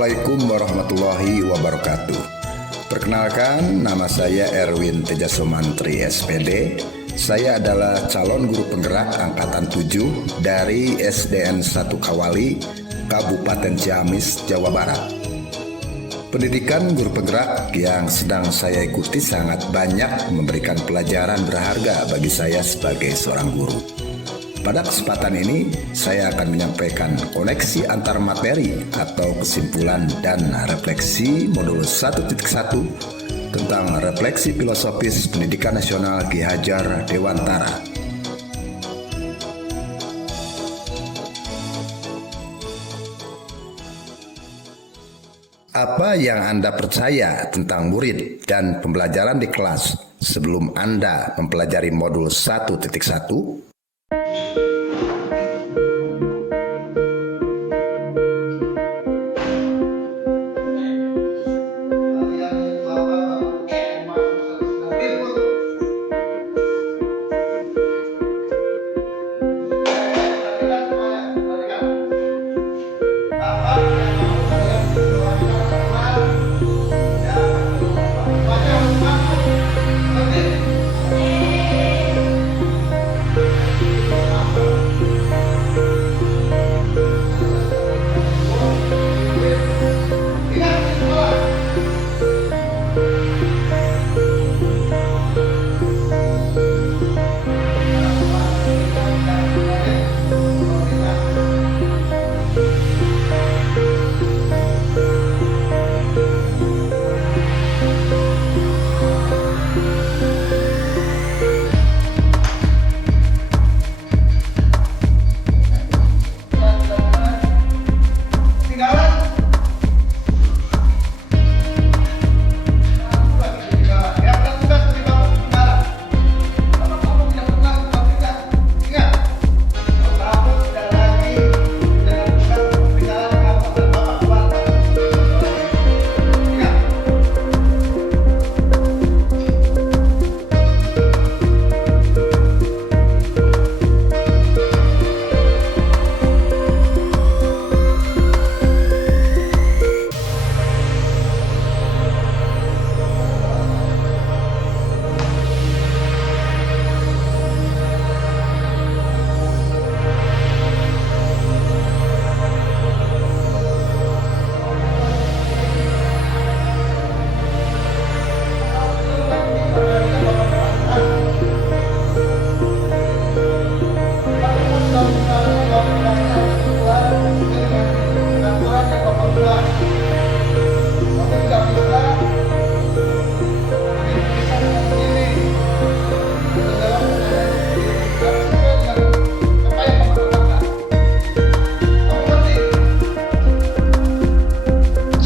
Assalamualaikum warahmatullahi wabarakatuh. Perkenalkan, nama saya Erwin Teja Sumantri SPD. Saya adalah calon guru penggerak angkatan 7 dari SDN 1 Kawali, Kabupaten Ciamis, Jawa Barat. Pendidikan guru penggerak yang sedang saya ikuti sangat banyak memberikan pelajaran berharga bagi saya sebagai seorang guru. Pada kesempatan ini, saya akan menyampaikan koneksi antar materi atau kesimpulan dan refleksi modul 1.1 tentang refleksi filosofis pendidikan nasional Ki Hajar Dewantara. Apa yang Anda percaya tentang murid dan pembelajaran di kelas sebelum Anda mempelajari modul 1.1?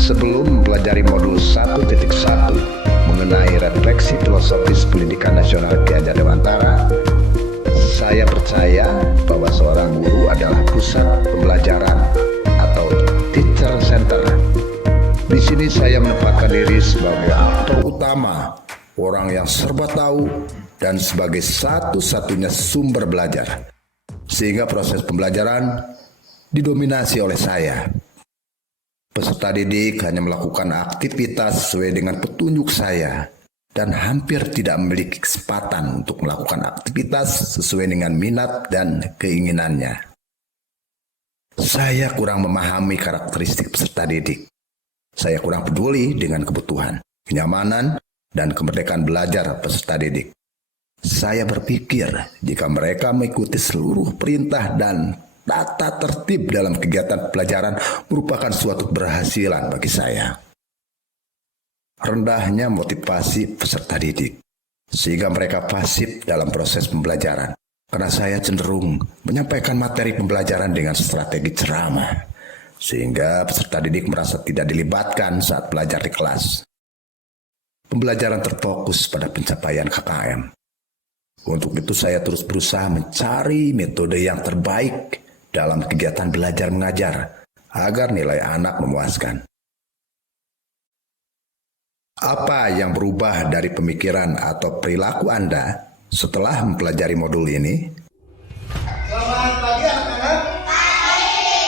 Sebelum mempelajari modul 1.1 mengenai refleksi filosofis pendidikan nasional Ki Hajar Dewantara, saya percaya bahwa seorang guru adalah pusat pembelajaran atau teacher center. Di sini saya menempatkan diri sebagai aktor utama, orang yang serba tahu dan sebagai satu-satunya sumber belajar, sehingga proses pembelajaran didominasi oleh saya. Peserta didik hanya melakukan aktivitas sesuai dengan petunjuk saya dan hampir tidak memiliki kesempatan untuk melakukan aktivitas sesuai dengan minat dan keinginannya. Saya kurang memahami karakteristik peserta didik. Saya kurang peduli dengan kebutuhan, kenyamanan, dan kemerdekaan belajar peserta didik. Saya berpikir jika mereka mengikuti seluruh perintah dan tata tertib dalam kegiatan pelajaran merupakan suatu keberhasilan bagi saya. Rendahnya motivasi peserta didik, sehingga mereka pasif dalam proses pembelajaran. Karena saya cenderung menyampaikan materi pembelajaran dengan strategi ceramah, sehingga peserta didik merasa tidak dilibatkan saat belajar di kelas. Pembelajaran terfokus pada pencapaian KKM. Untuk itu saya terus berusaha mencari metode yang terbaik dalam kegiatan belajar mengajar agar nilai anak memuaskan. Apa yang berubah dari pemikiran atau perilaku Anda setelah mempelajari modul ini? Selamat pagi anak-anak. Pagi.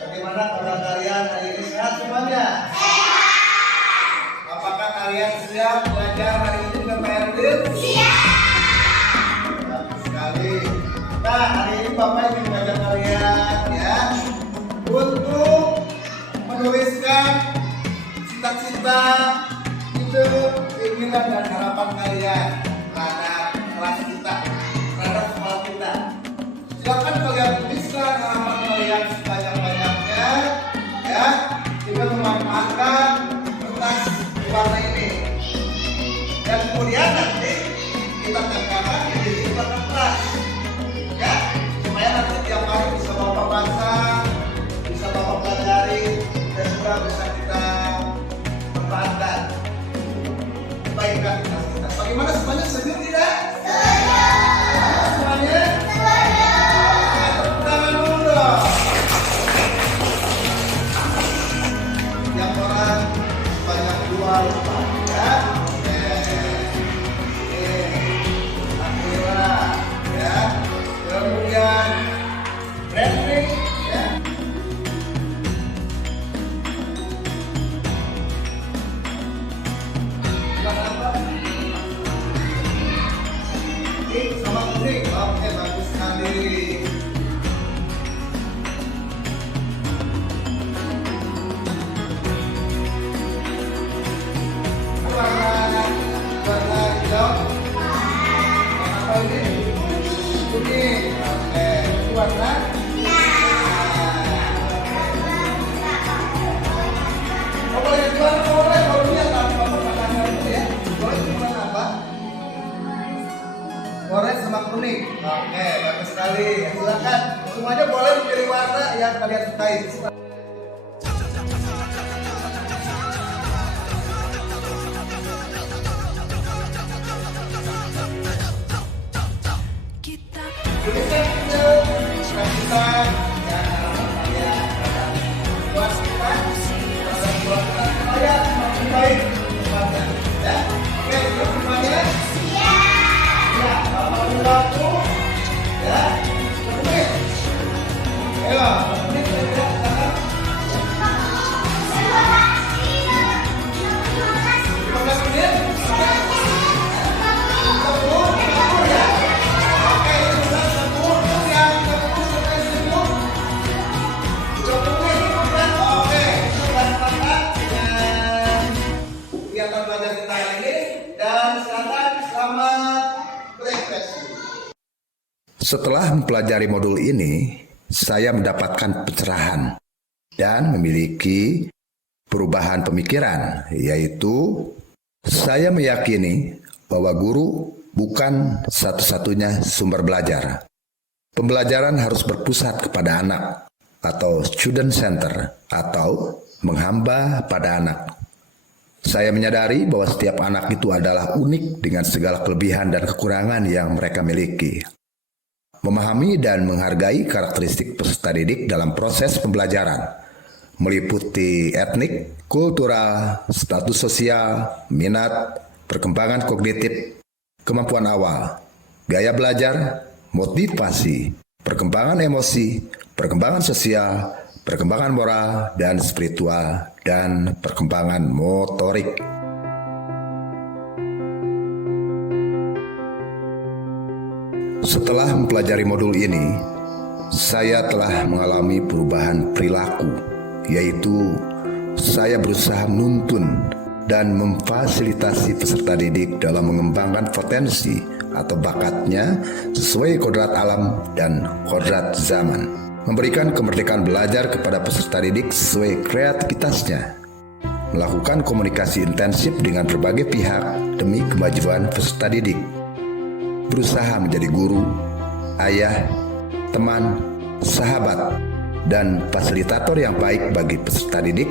Bagaimana kabar kalian hari ini, sehat semua? Kalian siap belajar hari ini dengan Pak Erwin? Siap! Bagus sekali. Nah, hari ini Bapak ingin belajar kalian ya untuk menuliskan cita-cita, hidup, keinginan dan harapan kalian terhadap kelas kita, terhadap sekolah kita. Silakan kalian tuliskan harapan kalian sebanyak-banyaknya ya, dengan memanfaatkan kertas warna ini. Dan kemudian nanti kita tempelkan di kertas ya, supaya nanti tiap hari bisa Bapak baca, bisa Bapak pelajari, dan juga bisa kita manfaatkan kebaikan kita. Bagaimana semuanya, setuju tidak? Semuanya? Tepuk tangan dulu dong. Yang orang banyak dua lupa ya. Akira ya. Kemudian Patrick ya. Sama kuning, oke bagus sekali. Warna hijau, apa ini? Kuning, oke. Ini warna? Oh, boleh jual, boleh. Kalau dia tanpa pertanyaan itu ya, boleh cuma apa? Orange sama kuning. Oke, bagus sekali. Silakan semuanya boleh pilih warna yang kalian sukai. Tuliskan itu cita-cita dan harapan kalian buat kita, buat kita supaya semakin baik tempatnya. Ya, oke, terus semuanya. Ya, Bapak waktu ya, menit. Ayo, menit ya, tangan. 15 menit. Sepuluh ya. Oke, sudah 10 yang 10 sampai 10. 20 menit kemudian. Oke, sudah sepakat dengan kegiatan belajar kita hari ini, dan silakan selamat. Setelah mempelajari modul ini, saya mendapatkan pencerahan dan memiliki perubahan pemikiran, yaitu saya meyakini bahwa guru bukan satu-satunya sumber belajar. Pembelajaran harus berpusat kepada anak atau student center atau menghamba pada anak. Saya menyadari bahwa setiap anak itu adalah unik dengan segala kelebihan dan kekurangan yang mereka miliki. Memahami dan menghargai karakteristik peserta didik dalam proses pembelajaran, meliputi etnik, kultural, status sosial, minat, perkembangan kognitif, kemampuan awal, gaya belajar, motivasi, perkembangan emosi, perkembangan sosial, perkembangan moral dan spiritual, dan perkembangan motorik. Setelah mempelajari modul ini, saya telah mengalami perubahan perilaku, yaitu saya berusaha menuntun dan memfasilitasi peserta didik dalam mengembangkan potensi atau bakatnya sesuai kodrat alam dan kodrat zaman. Memberikan kemerdekaan belajar kepada peserta didik sesuai kreativitasnya. Melakukan komunikasi intensif dengan berbagai pihak demi kemajuan peserta didik. Berusaha menjadi guru, ayah, teman, sahabat, dan fasilitator yang baik bagi peserta didik,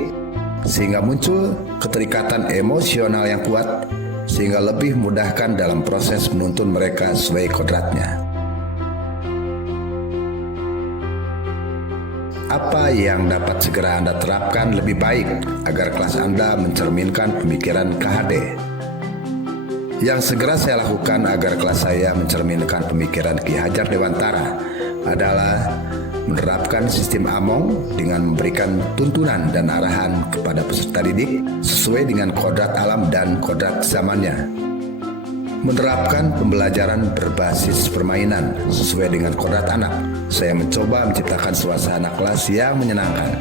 sehingga muncul keterikatan emosional yang kuat, sehingga lebih memudahkan dalam proses menuntun mereka sesuai kodratnya. Apa yang dapat segera Anda terapkan lebih baik agar kelas Anda mencerminkan pemikiran KHD? Yang segera saya lakukan agar kelas saya mencerminkan pemikiran Ki Hajar Dewantara adalah menerapkan sistem AMONG dengan memberikan tuntunan dan arahan kepada peserta didik sesuai dengan kodrat alam dan kodrat zamannya. Menerapkan pembelajaran berbasis permainan sesuai dengan kodrat anak. Saya mencoba menciptakan suasana kelas yang menyenangkan.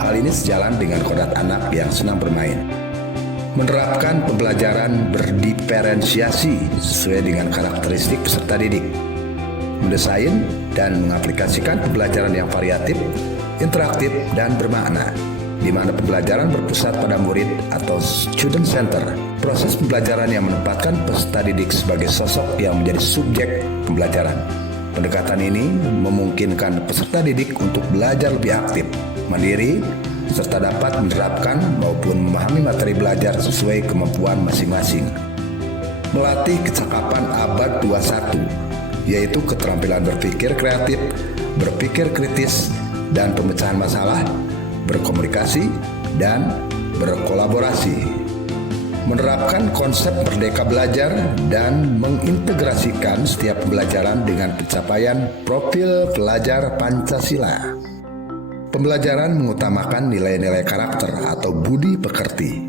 Hal ini sejalan dengan kodrat anak yang senang bermain. Menerapkan pembelajaran berdiferensiasi sesuai dengan karakteristik peserta didik. Mendesain dan mengaplikasikan pembelajaran yang variatif, interaktif, dan bermakna, di mana pembelajaran berpusat pada murid atau student center. Proses pembelajaran yang menempatkan peserta didik sebagai sosok yang menjadi subjek pembelajaran. Pendekatan ini memungkinkan peserta didik untuk belajar lebih aktif, mandiri, serta dapat menerapkan maupun memahami materi belajar sesuai kemampuan masing-masing. Melatih kecakapan abad 21, yaitu keterampilan berpikir kreatif, berpikir kritis, dan pemecahan masalah, berkomunikasi, dan berkolaborasi. Menerapkan konsep merdeka belajar dan mengintegrasikan setiap pembelajaran dengan pencapaian profil pelajar Pancasila. Pembelajaran mengutamakan nilai-nilai karakter atau budi pekerti.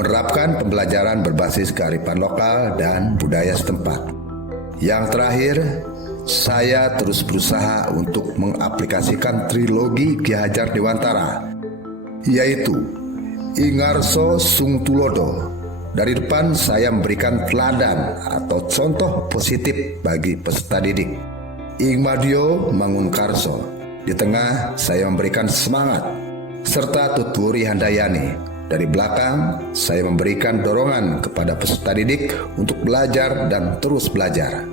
Menerapkan pembelajaran berbasis kearifan lokal dan budaya setempat. Yang terakhir, saya terus berusaha untuk mengaplikasikan trilogi Ki Hajar Dewantara, yaitu Ingarso Sung Tulodo. Dari depan saya memberikan teladan atau contoh positif bagi peserta didik. Ingmadio Mangunkarso. Di tengah saya memberikan semangat, serta Tutwuri Handayani. Dari belakang, saya memberikan dorongan kepada peserta didik untuk belajar dan terus belajar.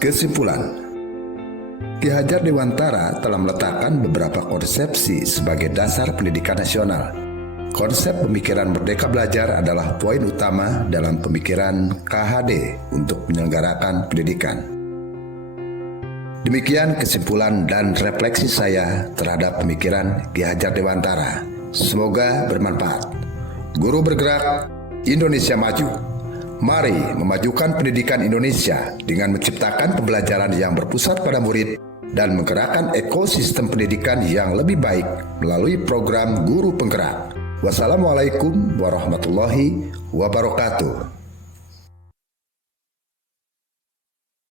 Kesimpulan, Ki Hajar Dewantara telah meletakkan beberapa konsepsi sebagai dasar pendidikan nasional. Konsep pemikiran merdeka belajar adalah poin utama dalam pemikiran KHD untuk menyelenggarakan pendidikan. Demikian kesimpulan dan refleksi saya terhadap pemikiran Ki Hajar Dewantara. Semoga bermanfaat. Guru bergerak, Indonesia maju. Mari memajukan pendidikan Indonesia dengan menciptakan pembelajaran yang berpusat pada murid dan menggerakkan ekosistem pendidikan yang lebih baik melalui program guru penggerak. Wassalamualaikum warahmatullahi wabarakatuh.